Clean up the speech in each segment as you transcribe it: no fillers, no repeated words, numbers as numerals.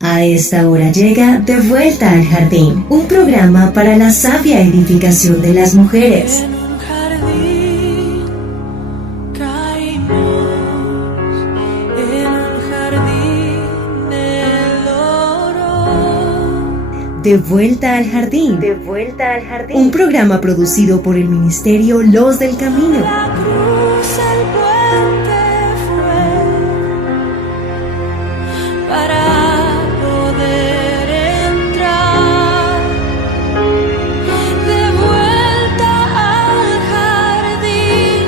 A esta hora llega De Vuelta al Jardín, un programa para la sabia edificación de las mujeres. En un jardín caímos, en un jardín el oro. De Vuelta al Jardín. De Vuelta al Jardín. Un programa producido por el Ministerio Los del Camino. La cruz, el puente fue para poder entrar. De vuelta al jardín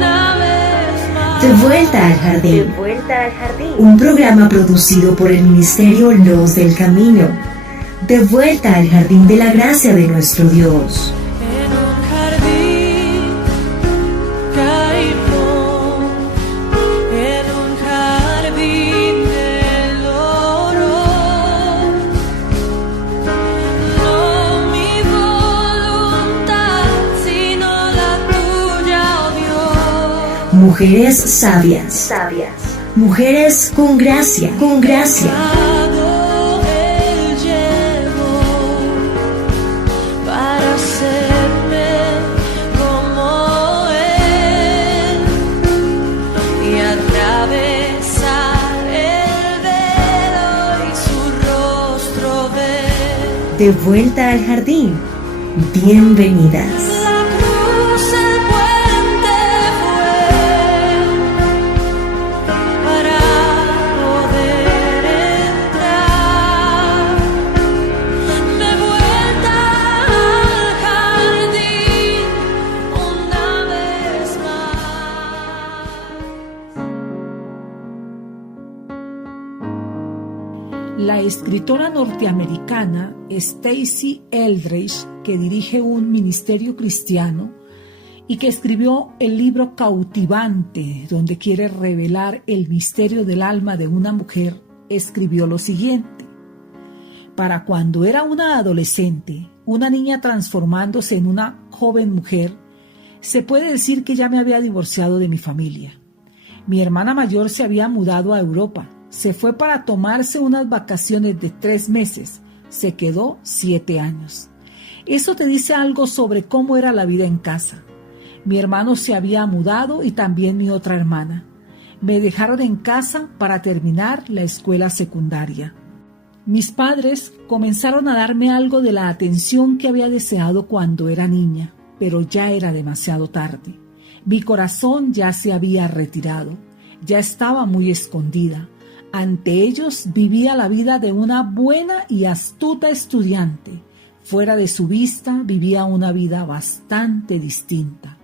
una vez más. De Vuelta al Jardín. De Vuelta al Jardín. Un programa producido por el Ministerio Los del Camino. De vuelta al jardín de la gracia de nuestro Dios. En un jardín caímos, en un jardín del oro. No mi voluntad, sino la tuya, oh Dios. Mujeres sabias. Sabias. Mujeres con gracia. Con gracia. Él llevó para hacerme como Él y atravesar el velo y su rostro ver. De vuelta al jardín. Bienvenidas. La cruz, el puente fue para poder entrar. De vuelta al jardín una vez más. La escritora norteamericana Stasi Eldredge, que dirige un ministerio cristiano y que escribió el libro Cautivante, donde quiere revelar el misterio del alma de una mujer, escribió lo siguiente: para cuando era una adolescente, una niña transformándose en una joven mujer, se puede decir que ya me había divorciado de mi familia. Mi hermana mayor se había mudado a Europa. Se fue para tomarse unas vacaciones de 3 meses. Se quedó 7 años. Eso te dice algo sobre cómo era la vida en casa. Mi hermano se había mudado y también mi otra hermana. Me dejaron en casa para terminar la escuela secundaria. Mis padres comenzaron a darme algo de la atención que había deseado cuando era niña, pero ya era demasiado tarde. Mi corazón ya se había retirado, ya estaba muy escondida. Ante ellos vivía la vida de una buena y astuta estudiante. Fuera de su vista vivía una vida bastante distinta.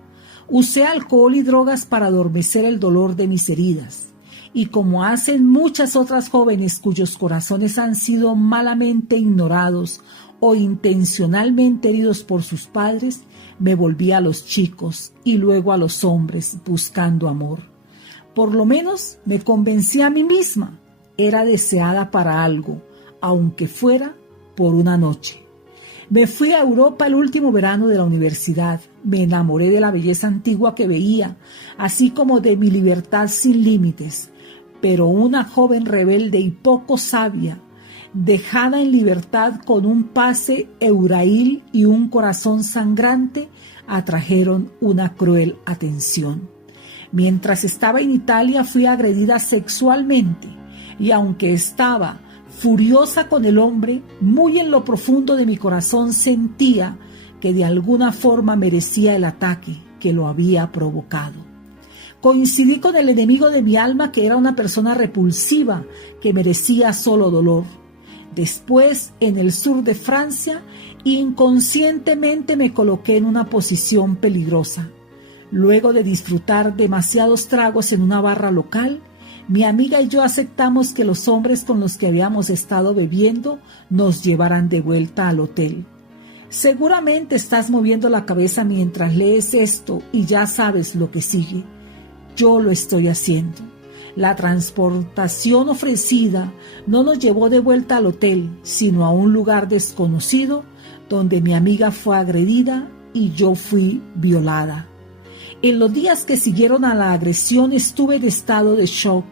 Usé alcohol y drogas para adormecer el dolor de mis heridas. Y como hacen muchas otras jóvenes cuyos corazones han sido malamente ignorados o intencionalmente heridos por sus padres, me volví a los chicos y luego a los hombres buscando amor. Por lo menos me convencí a mí misma. Era deseada para algo, aunque fuera por una noche. Me fui a Europa el último verano de la universidad. Me enamoré de la belleza antigua que veía, así como de mi libertad sin límites. Pero una joven rebelde y poco sabia, dejada en libertad con un pase eurail y un corazón sangrante, atrajeron una cruel atención. Mientras estaba en Italia fui agredida sexualmente y aunque estaba furiosa con el hombre, muy en lo profundo de mi corazón sentía que de alguna forma merecía el ataque que lo había provocado. Coincidí con el enemigo de mi alma, que era una persona repulsiva que merecía solo dolor. Después, en el sur de Francia, inconscientemente me coloqué en una posición peligrosa. Luego de disfrutar demasiados tragos en una barra local, mi amiga y yo aceptamos que los hombres con los que habíamos estado bebiendo nos llevaran de vuelta al hotel. Seguramente estás moviendo la cabeza mientras lees esto y ya sabes lo que sigue. Yo lo estoy haciendo. La transportación ofrecida no nos llevó de vuelta al hotel, sino a un lugar desconocido donde mi amiga fue agredida y yo fui violada. En los días que siguieron a la agresión estuve en estado de shock.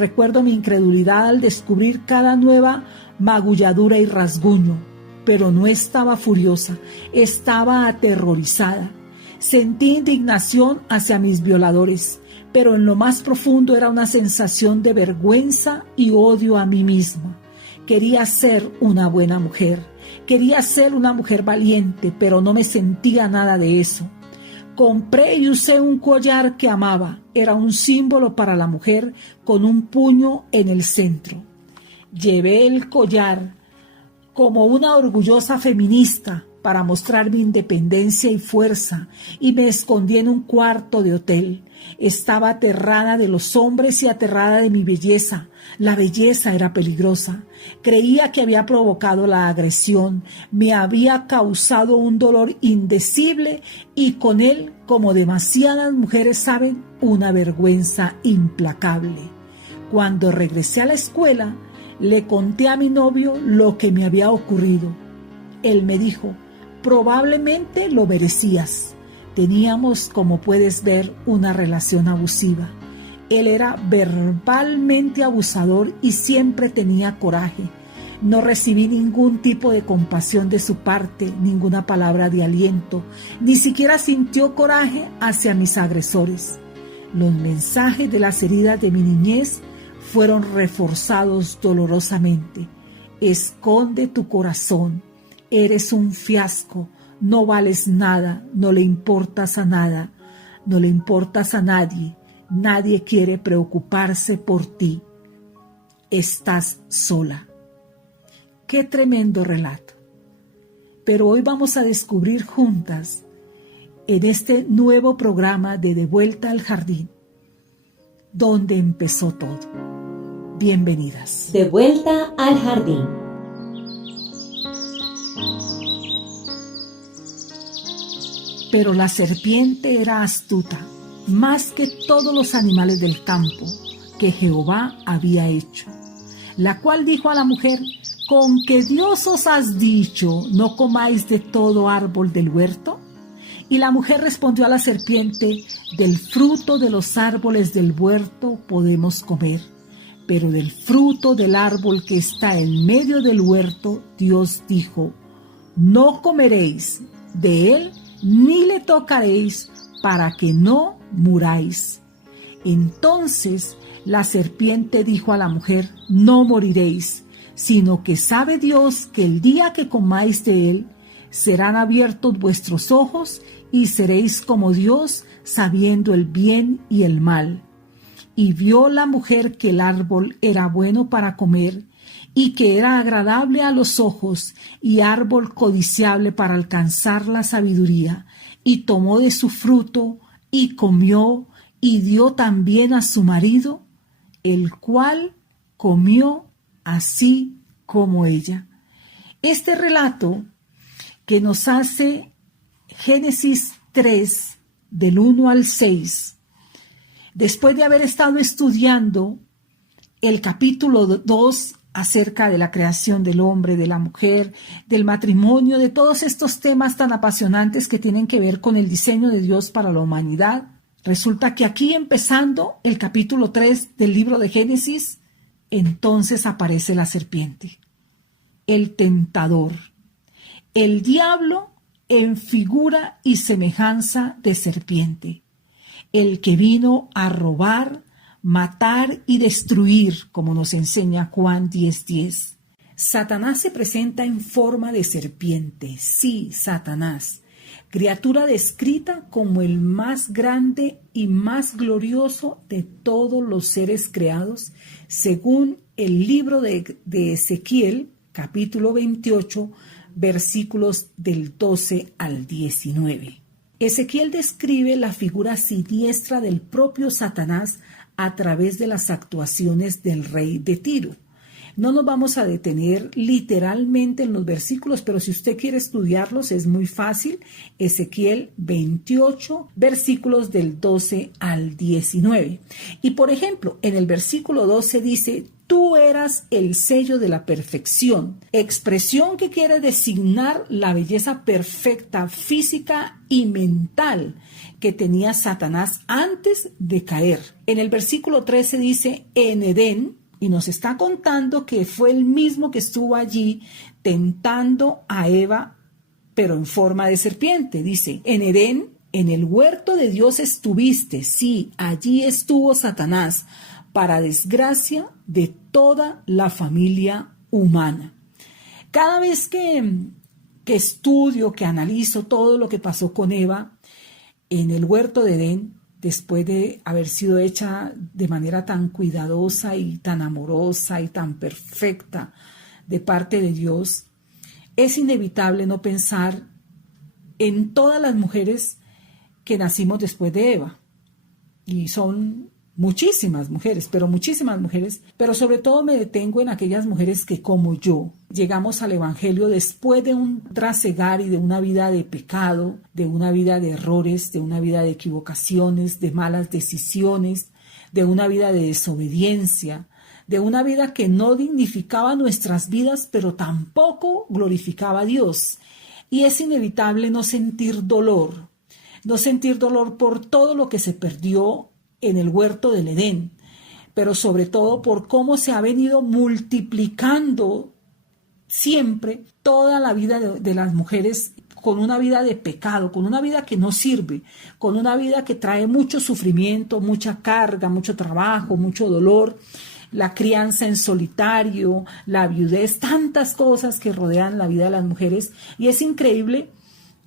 Recuerdo mi incredulidad al descubrir cada nueva magulladura y rasguño, pero no estaba furiosa, estaba aterrorizada. Sentí indignación hacia mis violadores, pero en lo más profundo era una sensación de vergüenza y odio a mí misma. Quería ser una buena mujer, quería ser una mujer valiente, pero no me sentía nada de eso. Compré y usé un collar que amaba, era un símbolo para la mujer con un puño en el centro. Llevé el collar como una orgullosa feminista para mostrar mi independencia y fuerza, y me escondí en un cuarto de hotel. Estaba aterrada de los hombres y aterrada de mi belleza. La belleza era peligrosa. Creía que había provocado la agresión, me había causado un dolor indecible y con él, como demasiadas mujeres saben, una vergüenza implacable. Cuando regresé a la escuela, le conté a mi novio lo que me había ocurrido. Él me dijo: probablemente lo merecías. Teníamos, como puedes ver, una relación abusiva. Él era verbalmente abusador y siempre tenía coraje. No recibí ningún tipo de compasión de su parte, ninguna palabra de aliento, ni siquiera sintió coraje hacia mis agresores. Los mensajes de las heridas de mi niñez fueron reforzados dolorosamente. Esconde tu corazón. Eres un fiasco, no vales nada, no le importas a nada, no le importas a nadie, nadie quiere preocuparse por ti. Estás sola. Qué tremendo relato. Pero hoy vamos a descubrir juntas, en este nuevo programa de Vuelta al Jardín, dónde empezó todo. Bienvenidas. De vuelta al jardín. Pero la serpiente era astuta, más que todos los animales del campo que Jehová había hecho, la cual dijo a la mujer: ¿con que Dios os has dicho, no comáis de todo árbol del huerto? Y la mujer respondió a la serpiente: del fruto de los árboles del huerto podemos comer, pero del fruto del árbol que está en medio del huerto, Dios dijo: no comeréis de él, ni le tocaréis, para que no muráis. Entonces la serpiente dijo a la mujer: no moriréis, sino que sabe Dios que el día que comáis de él, serán abiertos vuestros ojos y seréis como Dios, sabiendo el bien y el mal. Y vio la mujer que el árbol era bueno para comer, y que era agradable a los ojos, y árbol codiciable para alcanzar la sabiduría, y tomó de su fruto, y comió, y dio también a su marido, el cual comió así como ella. Este relato que nos hace Génesis 3, del 1 al 6, después de haber estado estudiando el capítulo 2 acerca de la creación del hombre, de la mujer, del matrimonio, de todos estos temas tan apasionantes que tienen que ver con el diseño de Dios para la humanidad, resulta que aquí, empezando el capítulo 3 del libro de Génesis, entonces aparece la serpiente, el tentador, el diablo en figura y semejanza de serpiente, el que vino a robar, matar y destruir, como nos enseña Juan 10:10. Satanás se presenta en forma de serpiente, sí, Satanás, criatura descrita como el más grande y más glorioso de todos los seres creados, según el libro de Ezequiel, capítulo 28, versículos del 12 al 19. Ezequiel describe la figura siniestra del propio Satanás a través de las actuaciones del rey de Tiro. No nos vamos a detener literalmente en los versículos, pero si usted quiere estudiarlos es muy fácil. Ezequiel 28, versículos del 12 al 19. Y por ejemplo, en el versículo 12 dice: tú eras el sello de la perfección, expresión que quiere designar la belleza perfecta física y mental que tenía Satanás antes de caer. En el versículo 13 dice: en Edén, y nos está contando que fue el mismo que estuvo allí tentando a Eva, pero en forma de serpiente. Dice: en Edén, en el huerto de Dios estuviste, sí, allí estuvo Satanás, para desgracia de toda la familia humana. Cada vez que estudio, que analizo todo lo que pasó con Eva en el huerto de Edén, después de haber sido hecha de manera tan cuidadosa y tan amorosa y tan perfecta de parte de Dios, es inevitable no pensar en todas las mujeres que nacimos después de Eva. Y son muchísimas mujeres, pero sobre todo me detengo en aquellas mujeres que, como yo, llegamos al Evangelio después de un trasegar y de una vida de pecado, de una vida de errores, de una vida de equivocaciones, de malas decisiones, de una vida de desobediencia, de una vida que no dignificaba nuestras vidas, pero tampoco glorificaba a Dios. Y es inevitable no sentir dolor por todo lo que se perdió en el huerto del Edén, pero sobre todo por cómo se ha venido multiplicando siempre toda la vida de las mujeres, con una vida de pecado, con una vida que no sirve, con una vida que trae mucho sufrimiento, mucha carga, mucho trabajo, mucho dolor, la crianza en solitario, la viudez, tantas cosas que rodean la vida de las mujeres. Y es increíble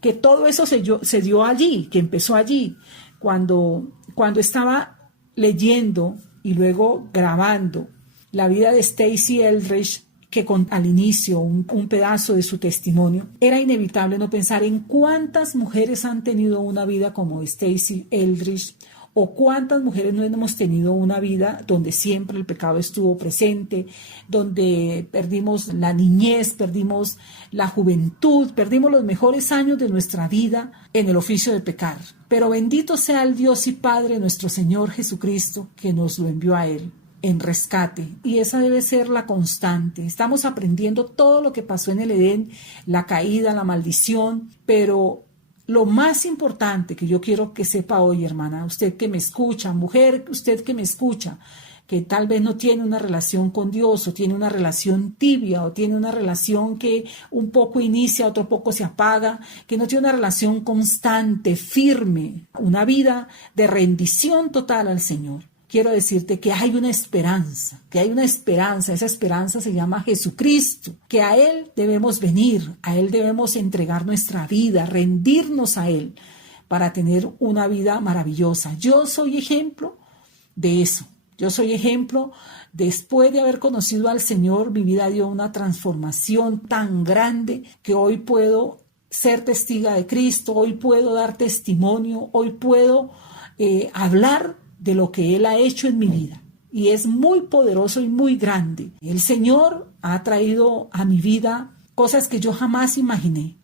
que todo eso se dio allí, que empezó allí, cuando estaba leyendo y luego grabando la vida de Stasi Eldredge, que al inicio un pedazo de su testimonio, era inevitable no pensar en cuántas mujeres han tenido una vida como Stasi Eldredge, o cuántas mujeres no hemos tenido una vida donde siempre el pecado estuvo presente, donde perdimos la niñez, perdimos la juventud, perdimos los mejores años de nuestra vida en el oficio de pecar. Pero bendito sea el Dios y Padre nuestro Señor Jesucristo, que nos lo envió a Él en rescate, y esa debe ser la constante. Estamos aprendiendo todo lo que pasó en el Edén, la caída, la maldición, pero lo más importante que yo quiero que sepa hoy, hermana, usted que me escucha, mujer, usted que me escucha, que tal vez no tiene una relación con Dios, o tiene una relación tibia, o tiene una relación que un poco inicia, otro poco se apaga, que no tiene una relación constante, firme, una vida de rendición total al Señor. Quiero decirte que hay una esperanza, esa esperanza se llama Jesucristo, que a Él debemos venir, a Él debemos entregar nuestra vida, rendirnos a Él para tener una vida maravillosa. Yo soy ejemplo de eso, yo soy ejemplo. Después de haber conocido al Señor, mi vida dio una transformación tan grande que hoy puedo ser testiga de Cristo, hoy puedo dar testimonio, hoy puedo hablar de lo que Él ha hecho en mi vida. Y es muy poderoso y muy grande. El Señor ha traído a mi vida cosas que yo jamás imaginé.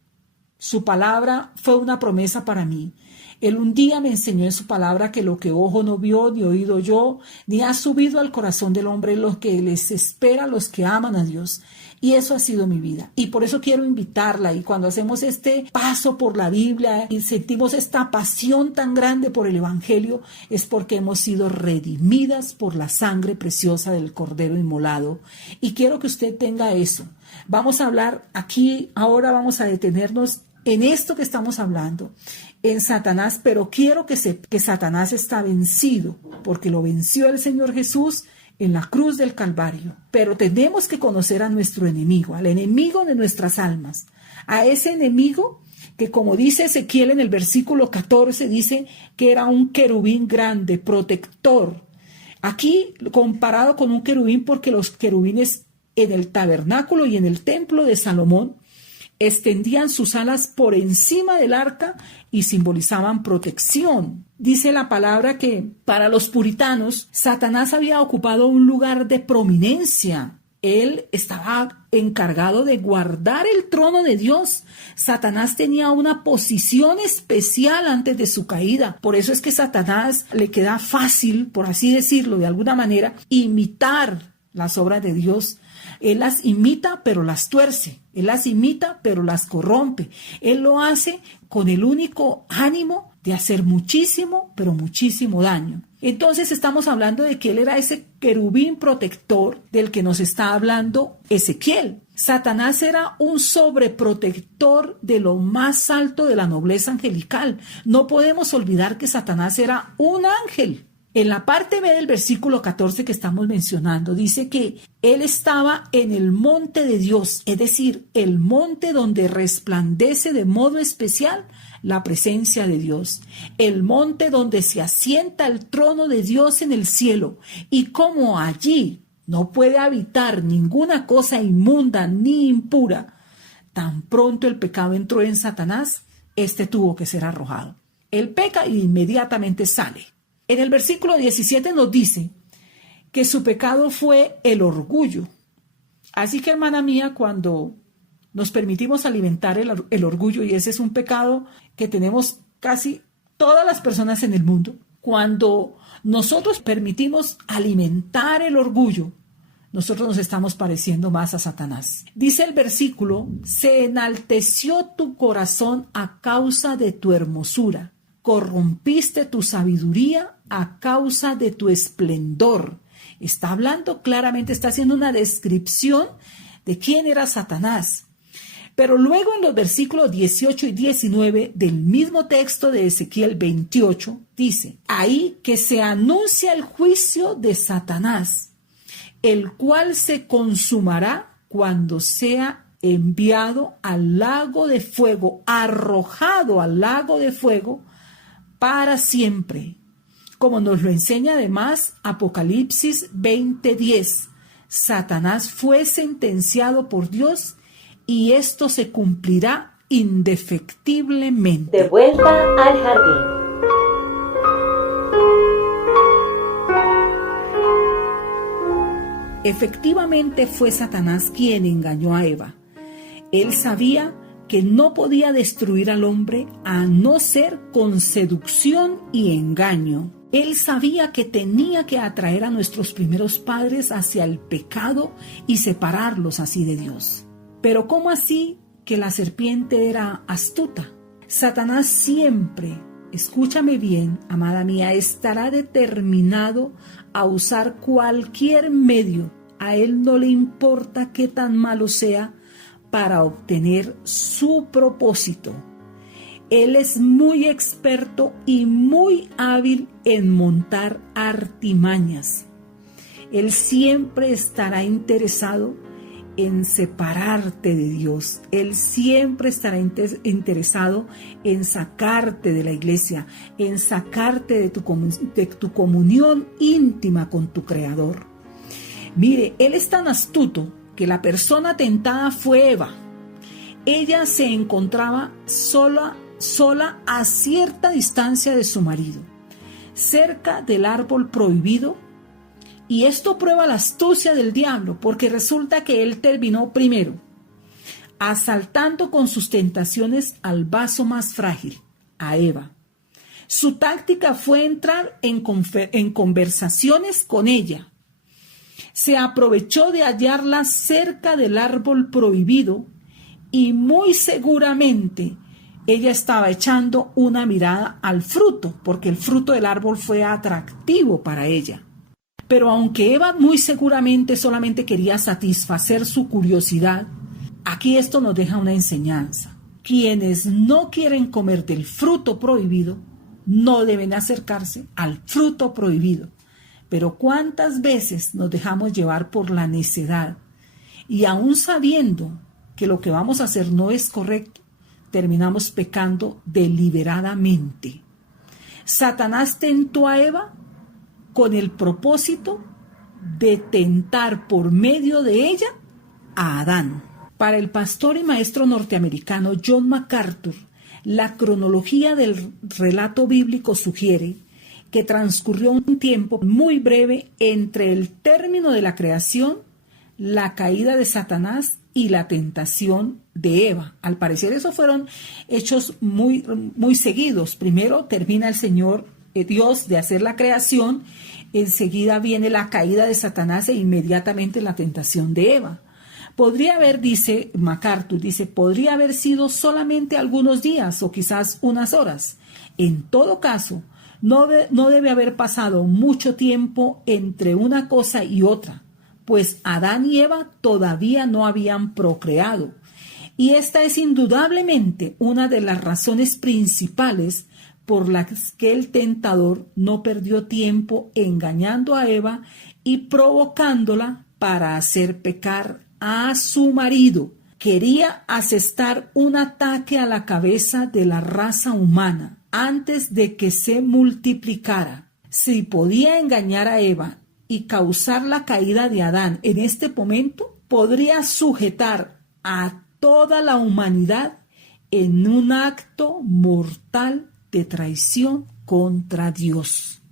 Su palabra fue una promesa para mí. Él un día me enseñó en su palabra que lo que ojo no vio, ni oído yo, ni ha subido al corazón del hombre, lo que les espera a los que aman a Dios. Y eso ha sido mi vida. Y por eso quiero invitarla. Y cuando hacemos este paso por la Biblia y sentimos esta pasión tan grande por el Evangelio, es porque hemos sido redimidas por la sangre preciosa del Cordero inmolado. Y quiero que usted tenga eso. Vamos a hablar aquí, ahora vamos a detenernos en esto que estamos hablando, en Satanás, pero quiero que Satanás está vencido, porque lo venció el Señor Jesús en la cruz del Calvario. Pero tenemos que conocer a nuestro enemigo, al enemigo de nuestras almas, a ese enemigo que, como dice Ezequiel en el versículo 14, dice que era un querubín grande, protector. Aquí comparado con un querubín, porque los querubines en el tabernáculo y en el templo de Salomón extendían sus alas por encima del arca y simbolizaban protección. Dice la palabra que para los puritanos, Satanás había ocupado un lugar de prominencia Él estaba encargado de guardar el trono de Dios. Satanás tenía una posición especial antes de su caída. Por eso es que Satanás le queda fácil, por así decirlo, de alguna manera, imitar las obras de Dios. Él las imita, pero las tuerce. Él las imita, pero las corrompe. Él lo hace con el único ánimo de hacer muchísimo, pero muchísimo daño. Entonces estamos hablando de que él era ese querubín protector del que nos está hablando Ezequiel. Satanás era un sobreprotector de lo más alto de la nobleza angelical. No podemos olvidar que Satanás era un ángel. En la parte B del versículo 14 que estamos mencionando, dice que él estaba en el monte de Dios, es decir, el monte donde resplandece de modo especial la presencia de Dios, el monte donde se asienta el trono de Dios en el cielo, y como allí no puede habitar ninguna cosa inmunda ni impura, tan pronto el pecado entró en Satanás, este tuvo que ser arrojado. Él peca y inmediatamente sale. En el versículo 17 nos dice que su pecado fue el orgullo. Así que, hermana mía, cuando nos permitimos alimentar el orgullo, y ese es un pecado que tenemos casi todas las personas en el mundo, cuando nosotros permitimos alimentar el orgullo, nosotros nos estamos pareciendo más a Satanás. Dice el versículo, se enalteció tu corazón a causa de tu hermosura, corrompiste tu sabiduría a causa de tu esplendor. Está hablando claramente, está haciendo una descripción de quién era Satanás. Pero luego en los versículos 18 y 19 del mismo texto de Ezequiel 28, dice, ahí que se anuncia el juicio de Satanás, el cual se consumará cuando sea enviado al lago de fuego, arrojado al lago de fuego para siempre. Como nos lo enseña además Apocalipsis 20:10, Satanás fue sentenciado por Dios y esto se cumplirá indefectiblemente. De vuelta al jardín. Efectivamente fue Satanás quien engañó a Eva. Él sabía que no podía destruir al hombre a no ser con seducción y engaño. Él sabía que tenía que atraer a nuestros primeros padres hacia el pecado y separarlos así de Dios. Pero ¿cómo así que la serpiente era astuta? Satanás siempre, escúchame bien, amada mía, estará determinado a usar cualquier medio, a él no le importa qué tan malo sea, para obtener su propósito. Él es muy experto y muy hábil en montar artimañas. Él siempre estará interesado en separarte de Dios. Él siempre estará interesado en sacarte de la iglesia, en sacarte de tu comunión íntima con tu Creador. Mire, él es tan astuto que la persona tentada fue Eva. Ella se encontraba sola a cierta distancia de su marido, cerca del árbol prohibido, y esto prueba la astucia del diablo, porque resulta que él terminó primero asaltando con sus tentaciones al vaso más frágil, a Eva. Su táctica fue entrar en conversaciones con ella. Se aprovechó de hallarla cerca del árbol prohibido y muy seguramente ella estaba echando una mirada al fruto, porque el fruto del árbol fue atractivo para ella. Pero aunque Eva muy seguramente solamente quería satisfacer su curiosidad, aquí esto nos deja una enseñanza. Quienes no quieren comer del fruto prohibido no deben acercarse al fruto prohibido. Pero ¿cuántas veces nos dejamos llevar por la necedad? Y aún sabiendo que lo que vamos a hacer no es correcto, terminamos pecando deliberadamente. Satanás tentó a Eva con el propósito de tentar por medio de ella a Adán. Para el pastor y maestro norteamericano John MacArthur, la cronología del relato bíblico sugiere que transcurrió un tiempo muy breve entre el término de la creación, la caída de Satanás y la tentación de Eva. Al parecer esos fueron hechos muy, muy seguidos. Primero termina el Señor Dios de hacer la creación, enseguida viene la caída de Satanás e inmediatamente la tentación de Eva. Podría haber, dice MacArthur, podría haber sido solamente algunos días o quizás unas horas. En todo caso, no debe haber pasado mucho tiempo entre una cosa y otra, pues Adán y Eva todavía no habían procreado. Y esta es indudablemente una de las razones principales por las que el tentador no perdió tiempo engañando a Eva y provocándola para hacer pecar a su marido. Quería asestar un ataque a la cabeza de la raza humana antes de que se multiplicara. Si podía engañar a Eva y causar la caída de Adán en este momento, podría sujetar a toda la humanidad en un acto mortal de traición contra Dios.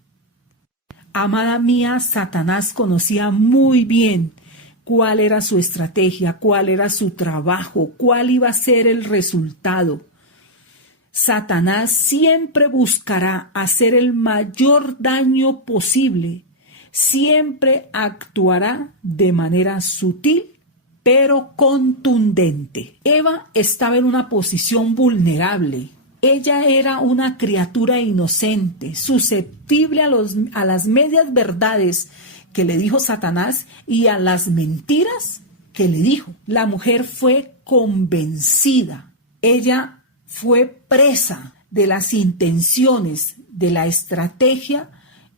Amada mía, Satanás conocía muy bien cuál era su estrategia, cuál era su trabajo, cuál iba a ser el resultado. Satanás siempre buscará hacer el mayor daño posible, siempre actuará de manera sutil pero contundente. Eva estaba en una posición vulnerable. Ella era una criatura inocente, susceptible a las medias verdades que le dijo Satanás y a las mentiras que le dijo. La mujer fue convencida. Ella fue presa de las intenciones, de la estrategia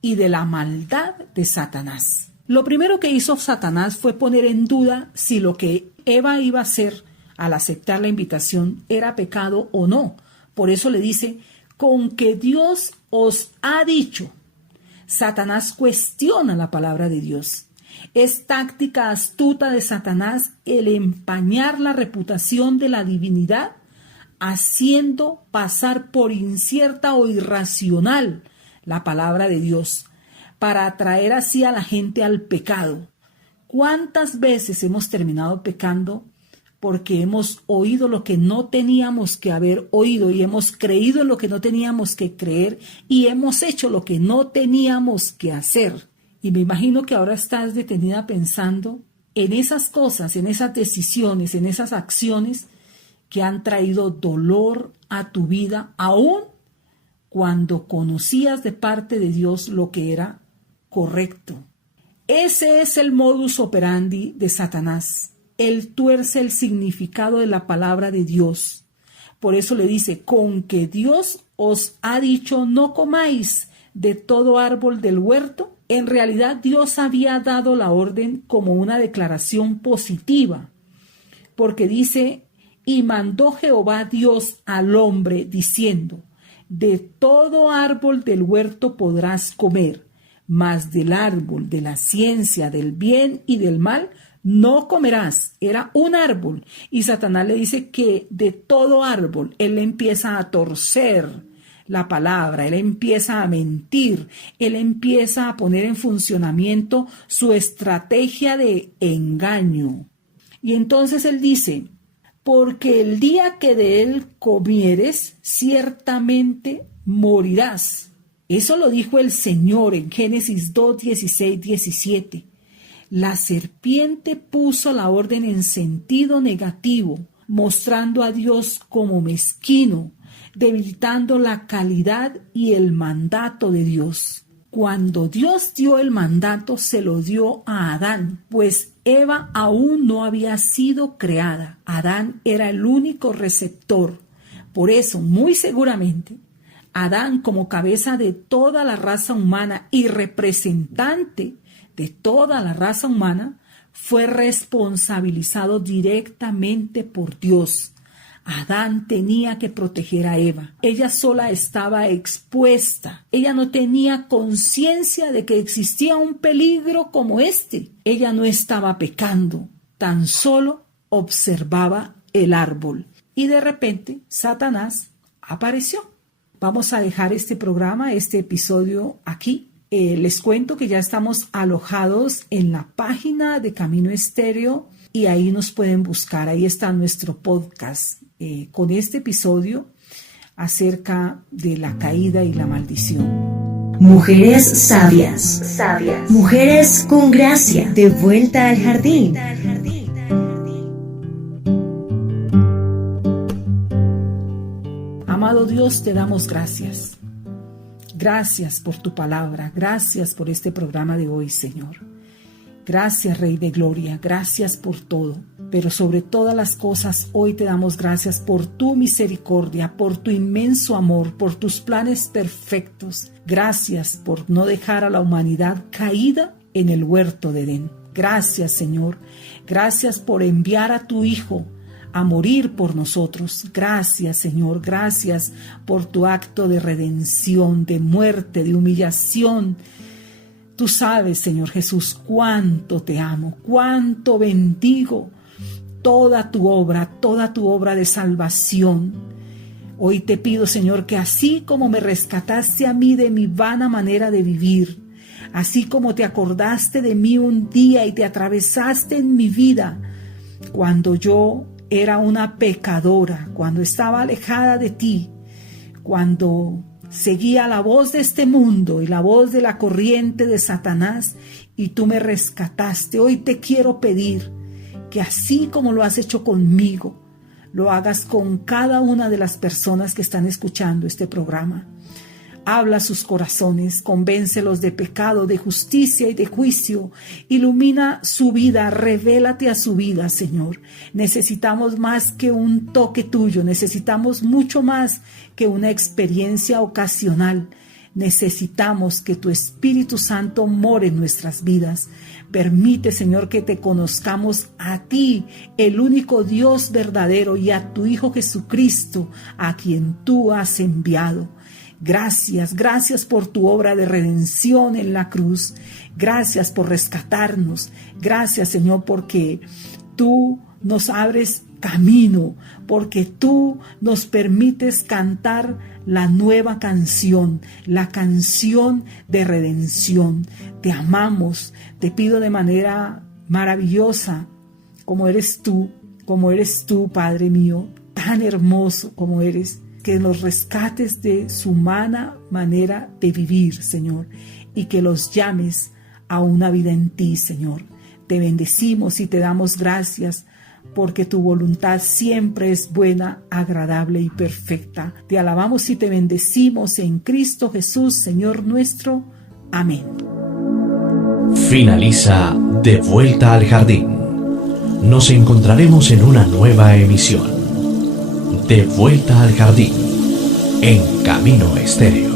y de la maldad de Satanás. Lo primero que hizo Satanás fue poner en duda si lo que Eva iba a hacer al aceptar la invitación era pecado o no. Por eso le dice, con que Dios os ha dicho. Satanás cuestiona la palabra de Dios. Es táctica astuta de Satanás el empañar la reputación de la divinidad, haciendo pasar por incierta o irracional la palabra de Dios, para atraer así a la gente al pecado. ¿Cuántas veces hemos terminado pecando porque hemos oído lo que no teníamos que haber oído y hemos creído en lo que no teníamos que creer y hemos hecho lo que no teníamos que hacer? Y me imagino que ahora estás detenida pensando en esas cosas, en esas decisiones, en esas acciones que han traído dolor a tu vida, aún cuando conocías de parte de Dios lo que era correcto. Ese es el modus operandi de Satanás. Él tuerce el significado de la palabra de Dios. Por eso le dice, con que Dios os ha dicho no comáis de todo árbol del huerto. En realidad Dios había dado la orden como una declaración positiva, porque dice, y mandó Jehová Dios al hombre diciendo, de todo árbol del huerto podrás comer, mas del árbol de la ciencia del bien y del mal no comerás. Era un árbol. Y Satanás le dice que de todo árbol, él empieza a torcer la palabra, él empieza a mentir, él empieza a poner en funcionamiento su estrategia de engaño. Y entonces él dice, porque el día que de él comieres, ciertamente morirás. Eso lo dijo el Señor en Génesis 2, 16, 17. La serpiente puso la orden en sentido negativo, mostrando a Dios como mezquino, debilitando la calidad y el mandato de Dios. Cuando Dios dio el mandato, se lo dio a Adán, pues Eva aún no había sido creada. Adán era el único receptor. Por eso, muy seguramente, Adán, como cabeza de toda la raza humana y representante de toda la raza humana, fue responsabilizado directamente por Dios. Adán tenía que proteger a Eva. Ella sola estaba expuesta. Ella no tenía conciencia de que existía un peligro como este. Ella no estaba pecando, tan solo observaba el árbol. Y de repente, Satanás apareció. Vamos a dejar este programa, este episodio aquí. Les cuento que ya estamos alojados en la página de Camino Estéreo y ahí nos pueden buscar. Ahí está nuestro podcast con este episodio acerca de la caída y la maldición. Mujeres sabias. Mujeres con gracia. De vuelta al jardín. Amado Dios, te damos gracias. Gracias por tu palabra. Gracias por este programa de hoy, Señor. Gracias, Rey de Gloria. Gracias por todo. Pero sobre todas las cosas, hoy te damos gracias por tu misericordia, por tu inmenso amor, por tus planes perfectos. Gracias por no dejar a la humanidad caída en el huerto de Edén. Gracias, Señor. Gracias por enviar a tu Hijo a morir por nosotros. Gracias, Señor. Gracias por tu acto de redención, de muerte, de humillación. Tú sabes, Señor Jesús, cuánto te amo, cuánto bendigo toda tu obra de salvación. Hoy te pido, Señor, que así como me rescataste a mí de mi vana manera de vivir, así como te acordaste de mí un día y te atravesaste en mi vida, cuando yo era una pecadora, cuando estaba alejada de ti, cuando seguía la voz de este mundo y la voz de la corriente de Satanás, y tú me rescataste. Hoy te quiero pedir que así como lo has hecho conmigo, lo hagas con cada una de las personas que están escuchando este programa. Habla a sus corazones, convéncelos de pecado, de justicia y de juicio. Ilumina su vida, revélate a su vida, Señor. Necesitamos más que un toque tuyo, necesitamos mucho más que una experiencia ocasional. Necesitamos que tu Espíritu Santo more en nuestras vidas. Permite, Señor, que te conozcamos a ti, el único Dios verdadero, y a tu Hijo Jesucristo, a quien tú has enviado. Gracias, gracias por tu obra de redención en la cruz. Gracias por rescatarnos. Gracias, Señor, porque tú nos abres camino, porque tú nos permites cantar la nueva canción, la canción de redención. Te amamos, te pido de manera maravillosa, como eres tú, Padre mío, tan hermoso como eres, que nos rescates de su humana manera de vivir, Señor, y que los llames a una vida en ti, Señor. Te bendecimos y te damos gracias, porque tu voluntad siempre es buena, agradable y perfecta. Te alabamos y te bendecimos en Cristo Jesús, Señor nuestro. Amén. Finaliza De Vuelta al Jardín. Nos encontraremos en una nueva emisión. De Vuelta al Jardín, en Camino Estéreo.